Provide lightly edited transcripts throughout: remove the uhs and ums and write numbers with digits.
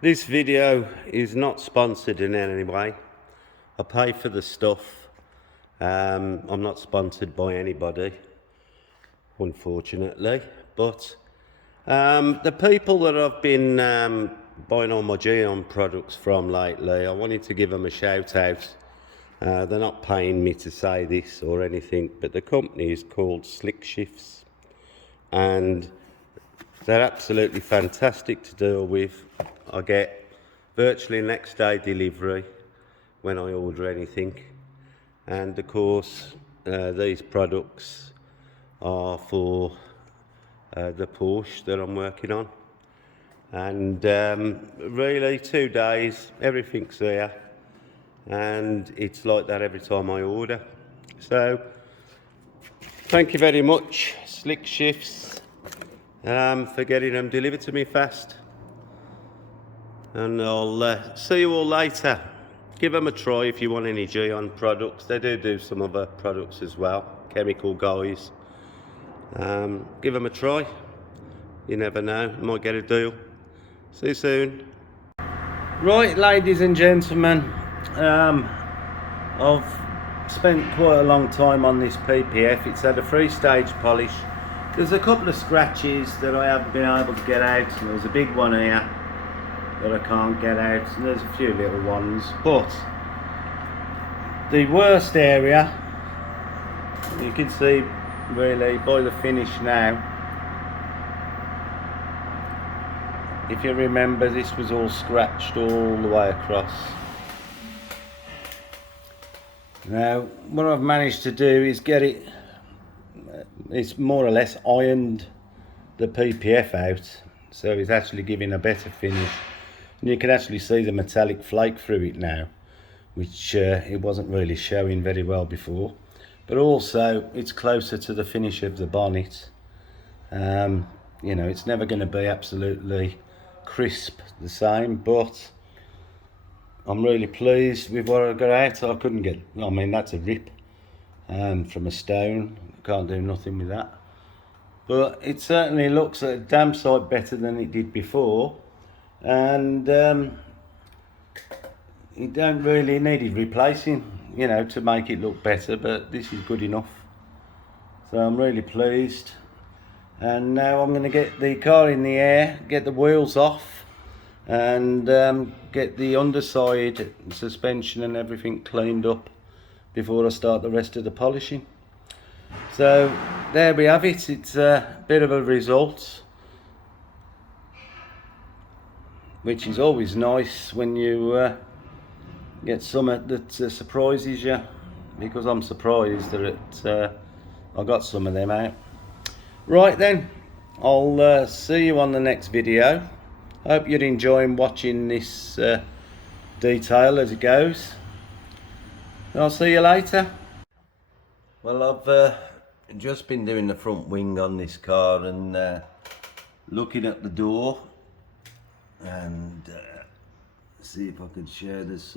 This video is not sponsored in any way. I pay for the stuff. I'm not sponsored by anybody, unfortunately. But the people that I've been buying all my Geon products from lately, I wanted to give them a shout out. They're not paying me to say this or anything, but the company is called Slick Shifts, and they're absolutely fantastic to deal with. I get virtually next day delivery when I order anything, and of course these products are for the Porsche that I'm working on, and really 2 days everything's there, and it's like that every time I order. So thank you very much, Slick Shifts, for getting them delivered to me fast. And I'll see you all later. Give them a try if you want any Geon products. They do some other products as well, chemical guys. Give them a try. You never know, might get a deal. See you soon. Right, ladies and gentlemen, I've spent quite a long time on this PPF. It's had a 3-stage polish. There's a couple of scratches that I haven't been able to get out. There's a big one here that I can't get out, and there's a few little ones, but the worst area, you can see really by the finish now. If you remember, this was all scratched all the way across. Now what I've managed to do is get it, it's more or less ironed the PPF out, so it's actually giving a better finish. And you can actually see the metallic flake through it now, which it wasn't really showing very well before. But also it's closer to the finish of the bonnet. You know, it's never going to be absolutely crisp the same, but I'm really pleased with what I got out. I couldn't get, I mean, that's a rip from a stone. Can't do nothing with that. But it certainly looks a damn sight better than it did before. And it don't really need replacing, you know, to make it look better, but this is good enough. So I'm really pleased. And now I'm going to get the car in the air, get the wheels off, and get the underside suspension and everything cleaned up before I start the rest of the polishing. So there we have it. It's a bit of a result, which is always nice when you get something that surprises you, because I'm surprised that I got some of them out. Right then, I'll see you on the next video. Hope you're enjoying watching this detail as it goes. I'll see you later. Well, I've just been doing the front wing on this car and looking at the door, and see if I can share. There's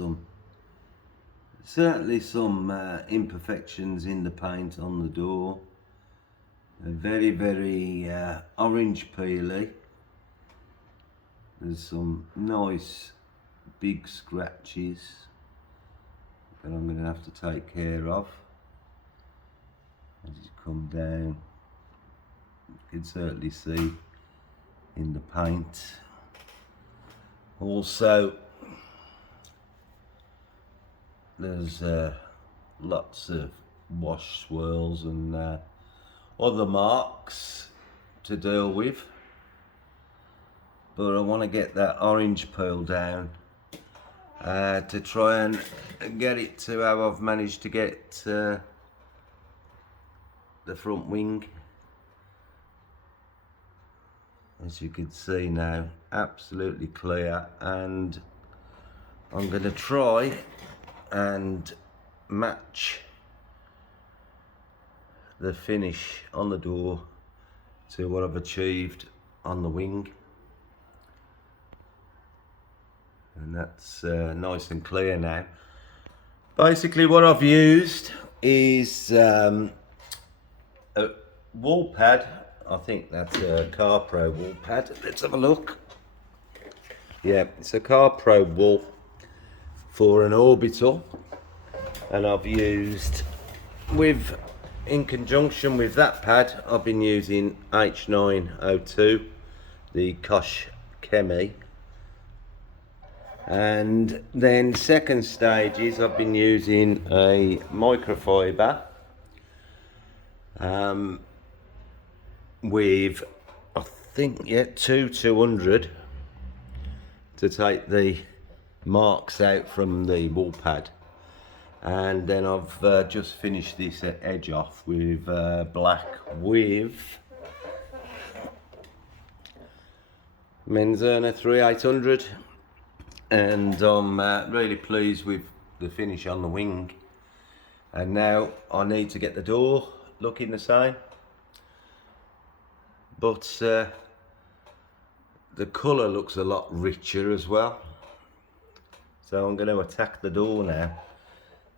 certainly some imperfections in the paint on the door. They're very orange peely. There's some nice big scratches that I'm going to have to take care of. As you come down, you can certainly see in the paint. Also, there's lots of wash swirls and other marks to deal with, but I want to get that orange peel down to try and get it to how I've managed to get the front wing. As you can see now, absolutely clear, and I'm going to try and match the finish on the door to what I've achieved on the wing, and that's nice and clear now. Basically what I've used is a wall pad. I think that's a Car Pro wall pad. Let's have a look. Yeah, it's a Car Pro wool for an orbital, and I've used in conjunction with that pad, I've been using H902, the Kosh Chemi, and then second stage is I've been using a microfiber with, I think, yeah, 200 to take the marks out from the wool pad. And then I've just finished this edge off with black with Menzerner 3800, and I'm really pleased with the finish on the wing. And now I need to get the door looking the same, but the colour looks a lot richer as well. So I'm going to attack the door now,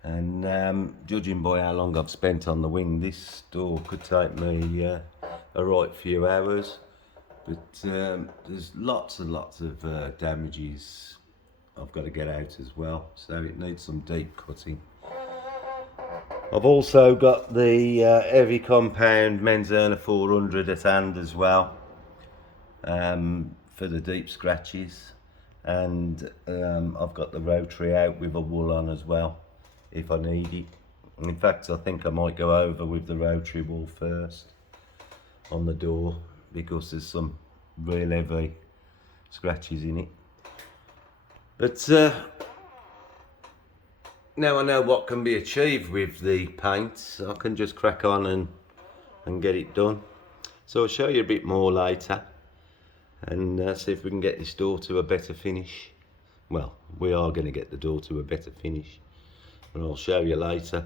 and judging by how long I've spent on the wing, this door could take me a right few hours. But there's lots and lots of damages I've got to get out as well, so it needs some deep cutting. I've also got the heavy compound Menzerner 400 at hand as well, for the deep scratches, and I've got the rotary out with a wool on as well if I need it. In fact, I think I might go over with the rotary wool first on the door, because there's some real heavy scratches in it. But now I know what can be achieved with the paint, I can just crack on and get it done. So I'll show you a bit more later, and see if we can get this door to a better finish. Well, we are going to get the door to a better finish, and I'll show you later.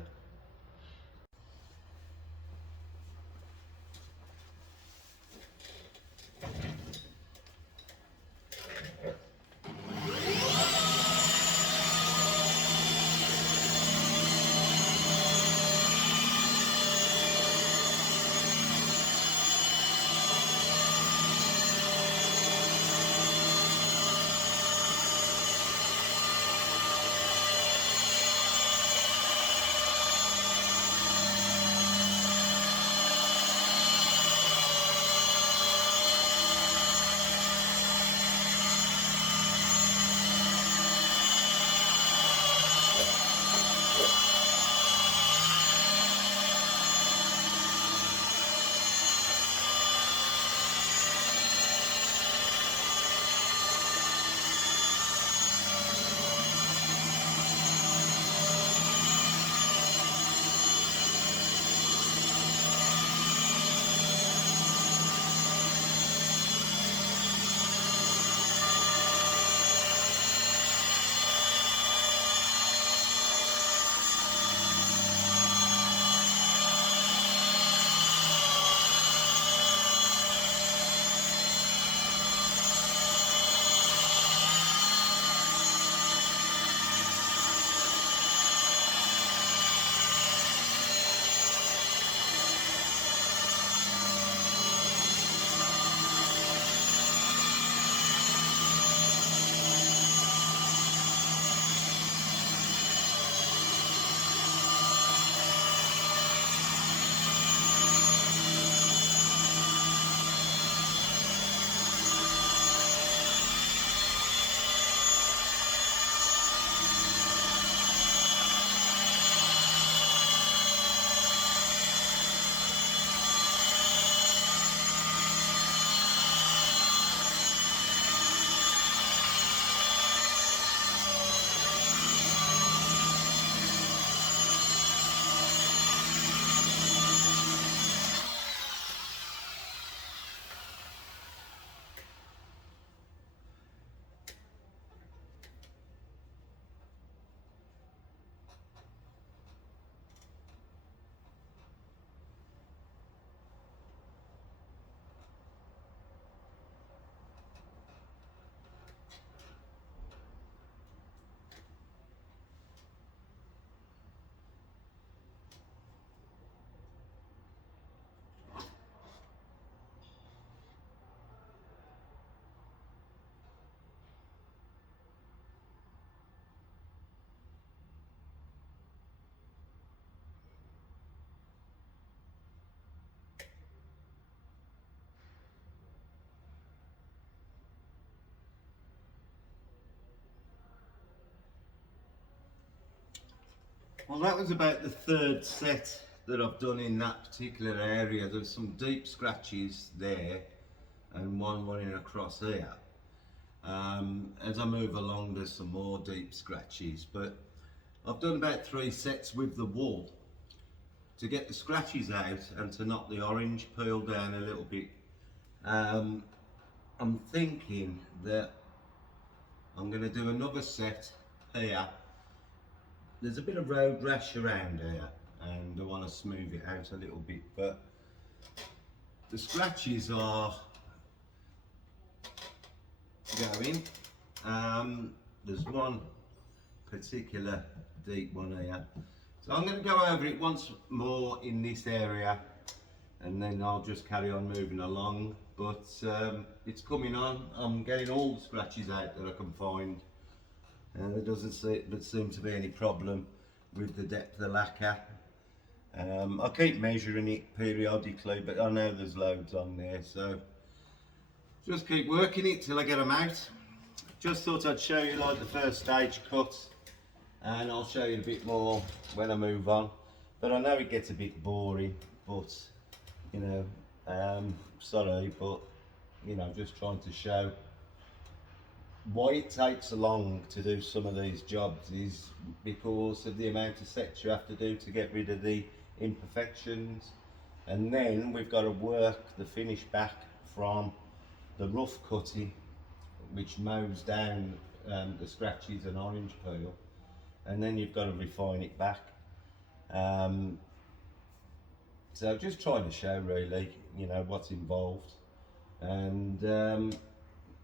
Well, that was about the third set that I've done in that particular area. There's some deep scratches there and one running across here. As I move along, there's some more deep scratches, but I've done about 3 sets with the wool to get the scratches out and to knock the orange peel down a little bit. I'm thinking that I'm going to do another set here. There's a bit of road rash around here and I want to smooth it out a little bit, but the scratches are going. There's one particular deep one here, so I'm going to go over it once more in this area and then I'll just carry on moving along. But it's coming on. I'm getting all the scratches out that I can find, and there doesn't seem to be any problem with the depth of the lacquer. I keep measuring it periodically, but I know there's loads on there, so just keep working it till I get them out. Just thought I'd show you like the first stage cut, and I'll show you a bit more when I move on. But I know it gets a bit boring, but you know, sorry, but you know, just trying to show why it takes so long to do some of these jobs is because of the amount of sets you have to do to get rid of the imperfections, and then we've got to work the finish back from the rough cutting, which mows down the scratches and orange peel, and then you've got to refine it back. So just trying to show really, you know, what's involved, and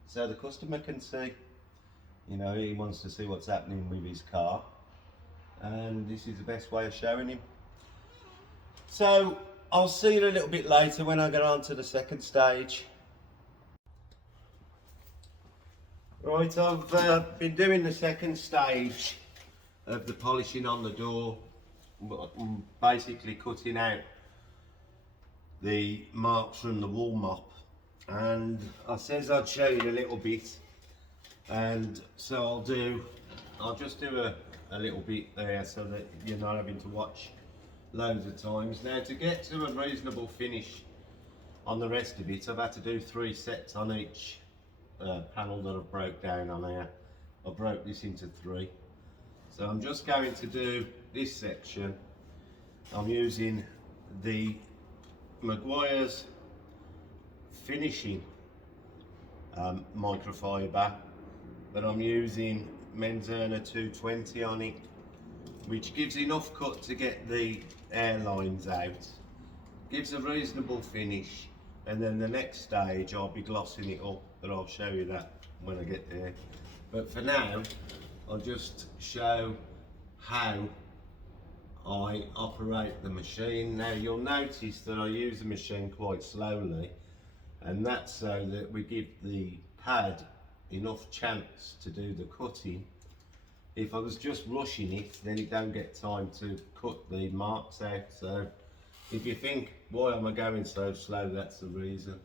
so the customer can see, you know, he wants to see what's happening with his car, and this is the best way of showing him. So I'll see you a little bit later when I get on to the second stage. Right, I've been doing the second stage of the polishing on the door, basically cutting out the marks from the wool mop, and I says I'd show you a little bit, and so I'll just do a little bit there so that you're not having to watch loads of times. Now, to get to a reasonable finish on the rest of it, I've had to do 3 sets on each panel that I've broke down on here. I broke this into 3, so I'm just going to do this section. I'm using the Maguire's finishing microfiber, but I'm using Menzerner 220 on it, which gives enough cut to get the airlines out, gives a reasonable finish, and then the next stage I'll be glossing it up, but I'll show you that when I get there. But for now, I'll just show how I operate the machine. Now, you'll notice that I use the machine quite slowly, and that's so that we give the pad enough chance to do the cutting. If I was just rushing it, then it don't get time to cut the marks out. So if you think, why am I going so slow, that's the reason.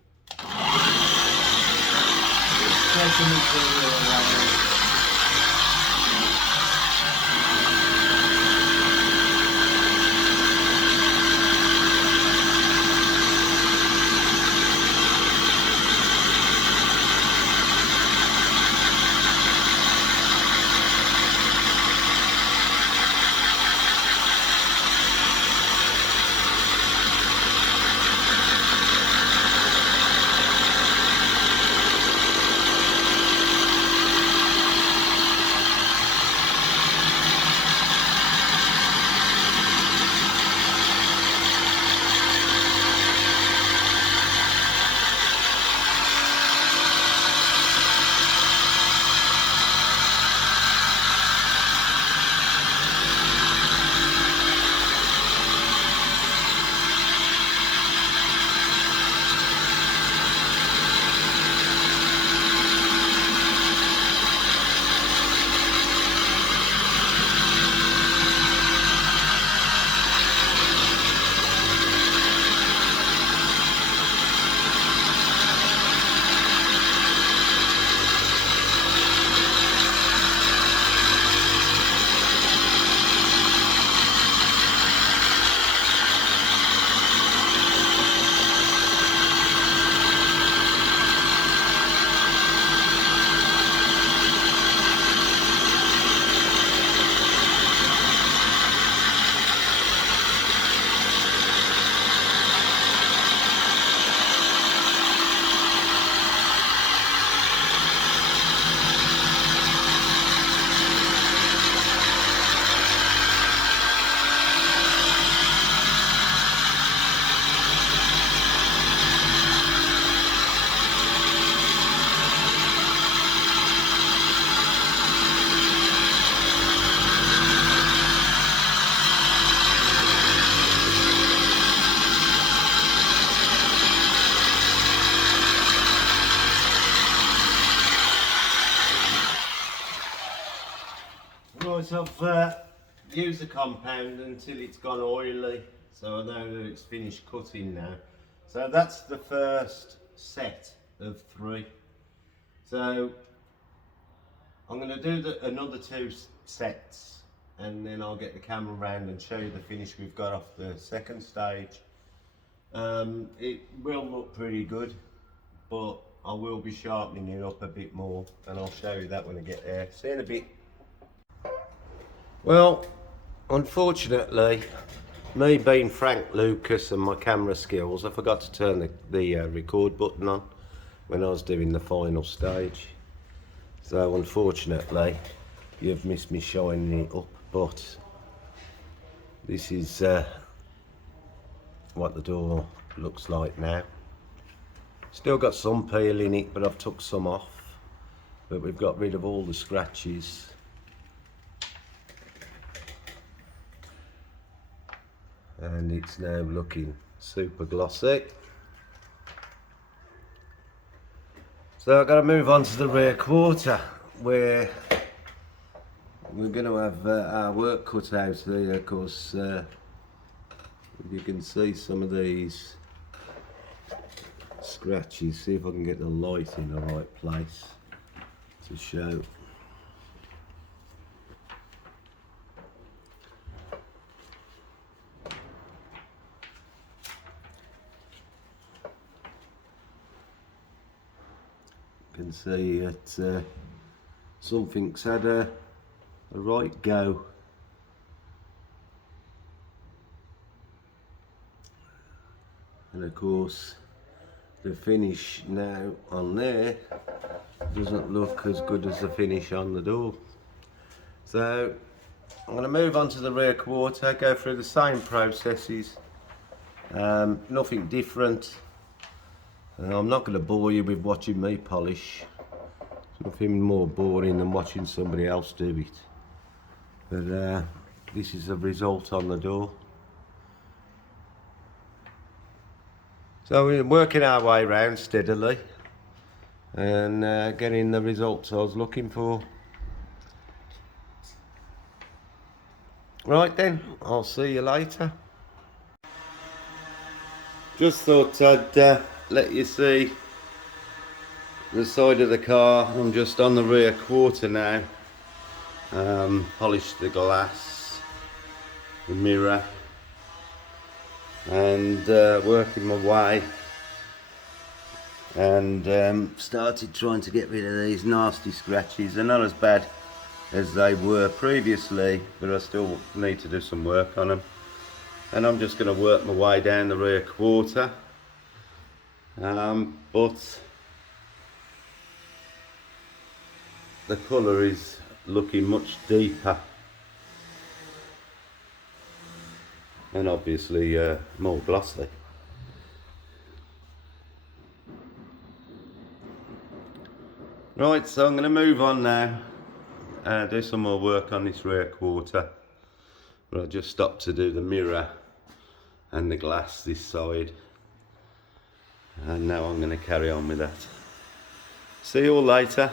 I've used the compound until it's gone oily, so I know that it's finished cutting now. So that's the first set of 3. So I'm going to do another 2 sets, and then I'll get the camera round and show you the finish we've got off the second stage. It will look pretty good, but I will be sharpening it up a bit more, and I'll show you that when I get there. See you in a bit. Well, unfortunately, me being Frank Lucas and my camera skills, I forgot to turn the record button on when I was doing the final stage. So unfortunately, you've missed me shining it up, but this is what the door looks like now. Still got some peel in it, but I've took some off. But we've got rid of all the scratches. And it's now looking super glossy. So I've got to move on to the rear quarter, where we're going to have our work cut out here, because you can see some of these scratches. See if I can get the light in the right place to show. You can see that something's had a right go. And of course the finish now on there doesn't look as good as the finish on the door. So I'm going to move on to the rear quarter, go through the same processes, nothing different. I'm not going to bore you with watching me polish. It's nothing more boring than watching somebody else do it. But this is the result on the door. So we're working our way around steadily and getting the results I was looking for. Right then, I'll see you later. Just thought I'd let you see the side of the car. I'm just on the rear quarter now. Polished the glass, the mirror, and working my way, and started trying to get rid of these nasty scratches. They're not as bad as they were previously, but I still need to do some work on them. And I'm just going to work my way down the rear quarter, but the colour is looking much deeper and obviously more glossy. Right, so I'm going to move on now, do some more work on this rear quarter, but I just stopped to do the mirror and the glass this side, and now I'm going to carry on with that. See you all later.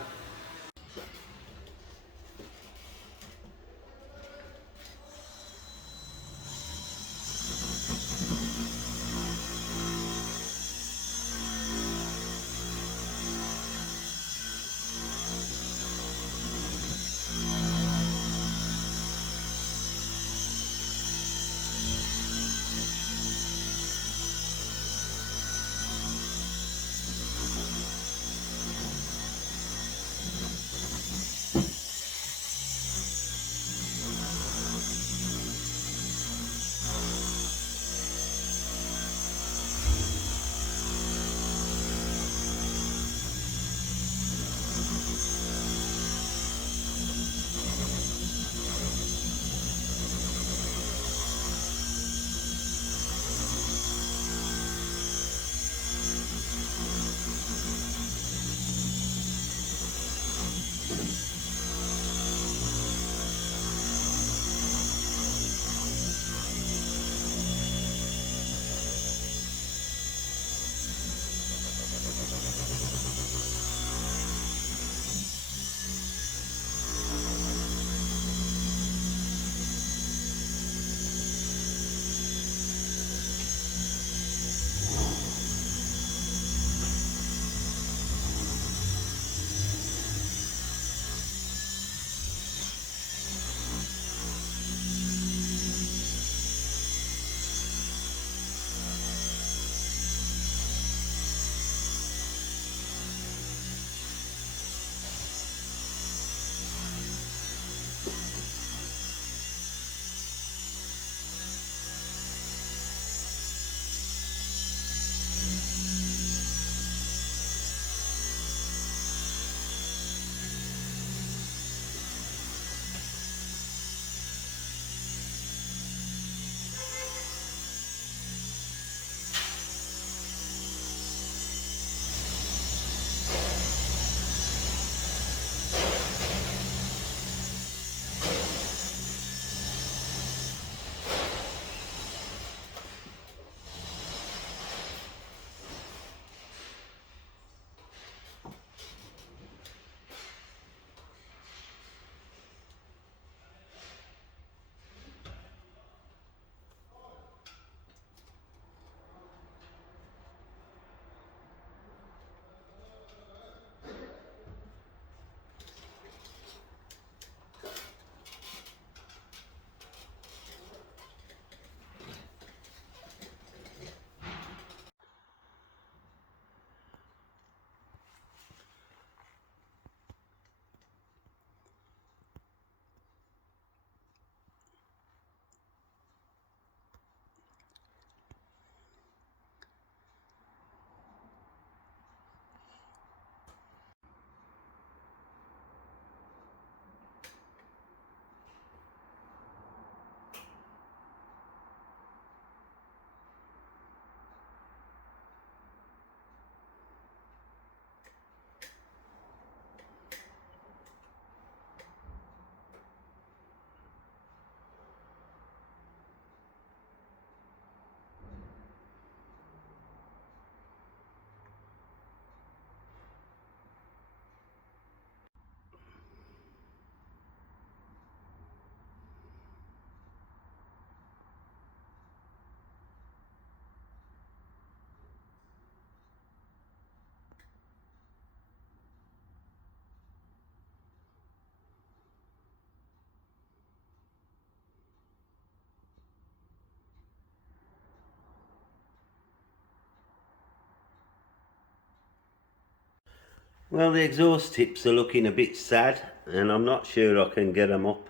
Well, the exhaust tips are looking a bit sad, and I'm not sure I can get them up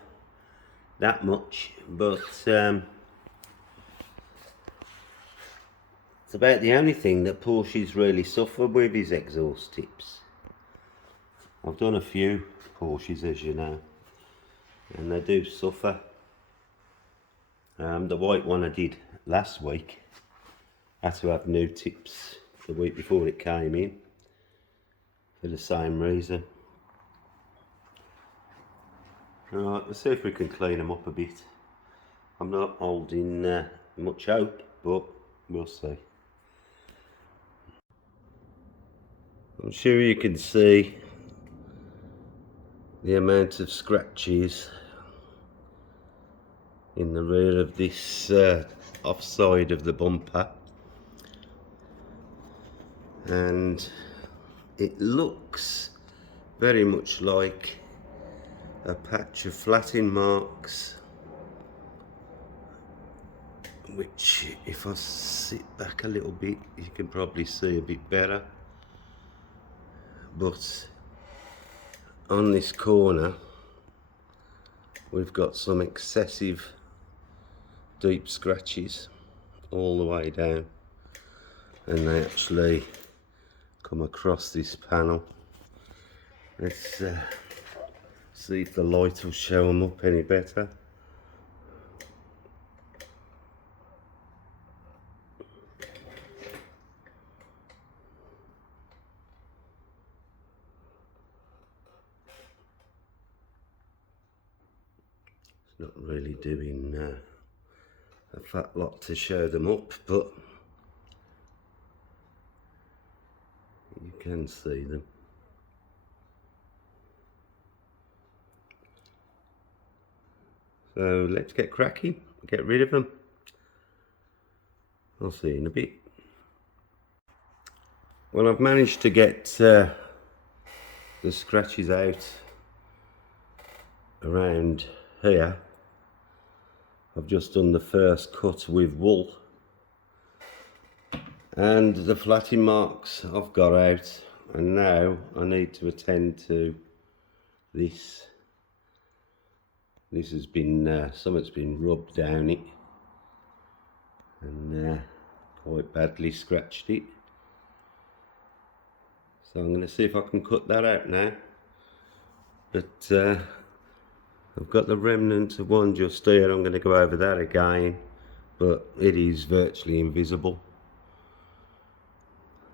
that much, but it's about the only thing that Porsches really suffer with is exhaust tips. I've done a few Porsches, as you know, and they do suffer. The white one I did last week had to have new tips the week before it came in for the same reason. Right, let's see if we can clean them up a bit. I'm not holding much hope, but we'll see. I'm sure you can see the amount of scratches in the rear of this offside of the bumper, and it looks very much like a patch of flatting marks, which if I sit back a little bit you can probably see a bit better, but on this corner we've got some excessive deep scratches all the way down, and they actually come across this panel. Let's see if the light will show them up any better. It's not really doing a fat lot to show them up, but you can see them. So let's get cracking, get rid of them. I'll see you in a bit. Well, I've managed to get the scratches out around here. I've just done the first cut with wool, and the flatting marks I've got out, and now I need to attend to this. This has been, something's been rubbed down it and quite badly scratched it. So I'm going to see if I can cut that out now. But I've got the remnant of one just here. I'm going to go over that again, but it is virtually invisible.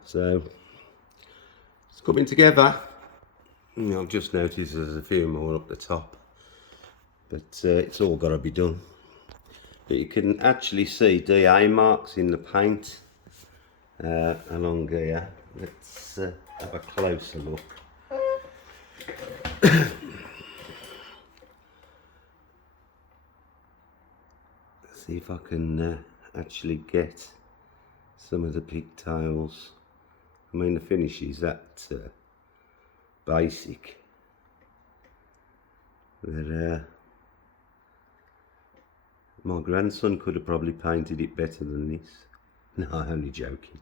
So it's coming together. I've just noticed there's a few more up the top, but it's all got to be done. But you can actually see DA marks in the paint along here. Let's have a closer look. See if I can actually get some of the pigtails. I mean, the finish is that basic. But my grandson could have probably painted it better than this. No, I'm only joking.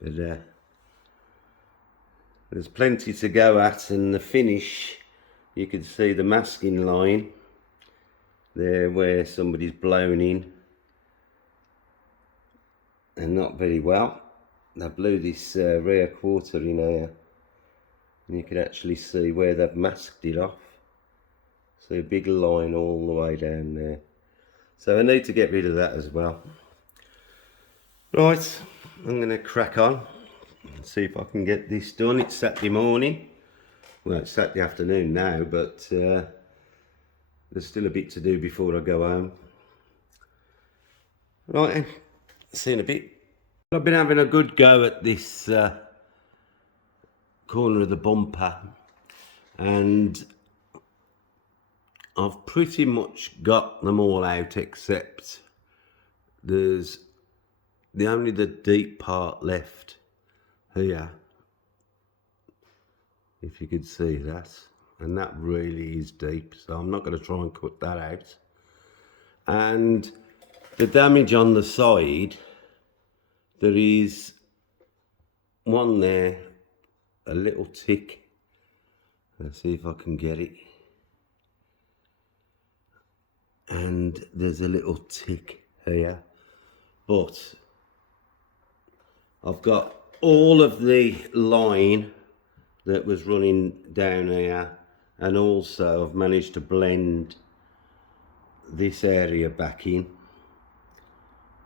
But there's plenty to go at, and the finish, you can see the masking line there where somebody's blown in, and not very well. They blew this rear quarter in here, and you can actually see where they've masked it off. So a big line all the way down there. So I need to get rid of that as well. Right, I'm going to crack on and see if I can get this done. It's Saturday morning. Well, it's Saturday afternoon now, but there's still a bit to do before I go home. Right then, see you in a bit. I've been having a good go at this corner of the bumper, and I've pretty much got them all out, except there's only the deep part left here, if you could see that, and that really is deep, so I'm not going to try and cut that out. And the damage on the side, there is one there a little tick. Let's see if I can get it. And there's a little tick here, but I've got all of the line that was running down here, and also I've managed to blend this area back in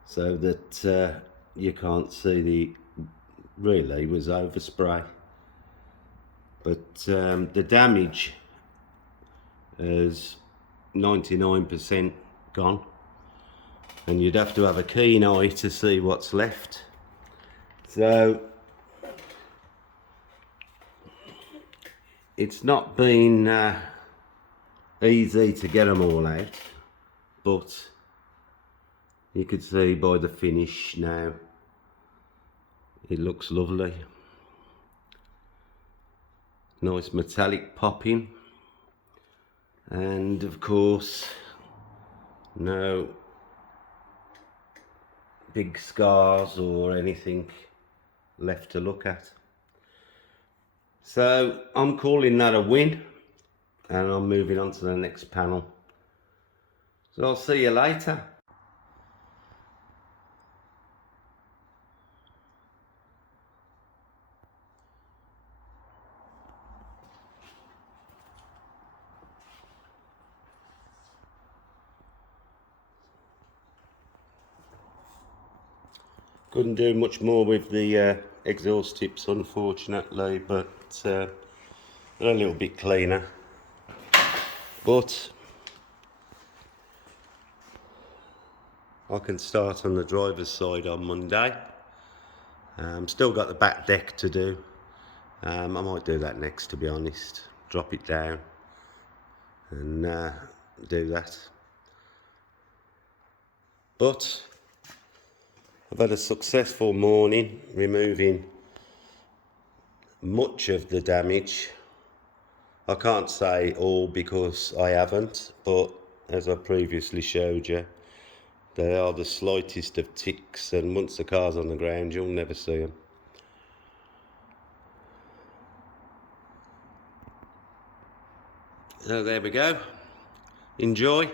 so that you can't see the really was overspray, but the damage is 99% gone, and you'd have to have a keen eye to see what's left. So it's not been easy to get them all out, but you could see by the finish now it looks lovely. Nice metallic popping, and of course no big scars or anything left to look at. So I'm calling that a win, and I'm moving on to the next panel. So I'll see you later. Couldn't do much more with the exhaust tips, unfortunately, but they're a little bit cleaner. But I can start on the driver's side on Monday. Still got the back deck to do. I might do that next, to be honest. Drop it down and do that. But I've had a successful morning removing much of the damage. I can't say all because I haven't, but as I previously showed you, they are the slightest of ticks, and once the car's on the ground you'll never see them. So there we go. Enjoy.